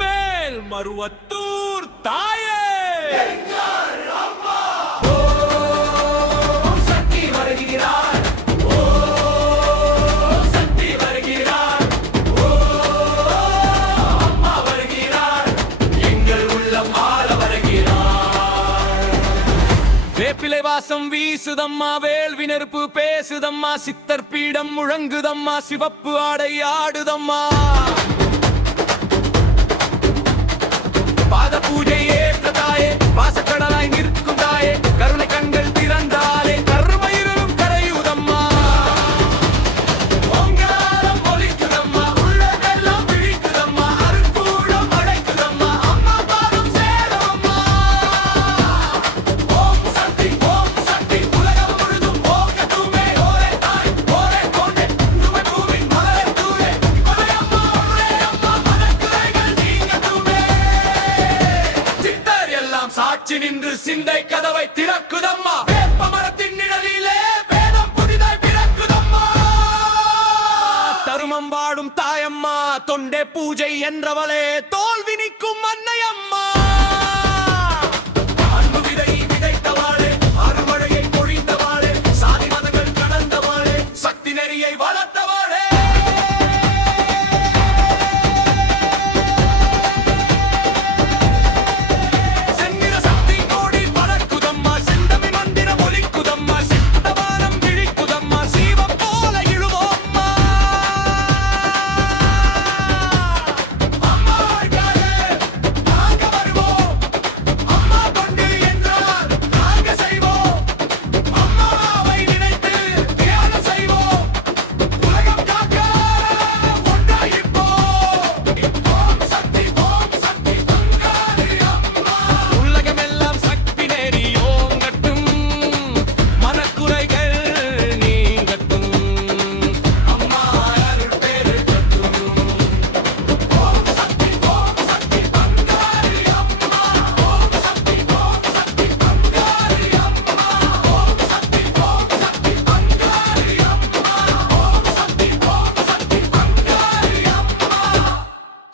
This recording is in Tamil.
மேல் மருவத்தூர் தாயே சக்தி வருகிறார், சக்தி வருகிறார், அம்மா வருகிறார், எங்கள் உள்ளம் ஆள வருகிறார். வேப்பிலை வாசம் வீசுதம்மா, வேள்வி நெருப்பு பேசுதம்மா, சித்தர் பீடம் முழங்குதம்மா, சிவப்பு ஆடை ஆடுதம்மா. பாத பூஜை ஏற்ற தாயே, வாசக்கடலாய் நிற்கும் தாயே, கருணை கண்கள் திறந்தாலே கருமயிரும் கரையுதம்மா. ஓங்காரம் ஒலிக்குதம்மா, உள்ளதெல்லாம் விழிக்குதம்மா, அருட்கூடம் அடைக்குதம்மா, அம்மா பாதம் சேருமம்மா. ஓம் சக்தி, உலகம் முழுதும் ஓங்கட்டுமே, ஓரே தாய், ஓரே கொண்டே, துமை பூமி மலரை தூவே, ஒரே அம்மா, மனக்குறைகள் நீங்கட்டுமே. சித்தர் எல்லாம் சாட்சி நின்று சிந்தை கதவை திறக்குதம்மா, வேப்ப மரத்தின் நிழலிலே வேதம் புதிதாய் பிறக்குதம்மா. தருமம் வாடும் தாயம்மா, தொண்டே பூஜை என்றவளே, தோல்வி நிற்கும் அன்னையம்மா.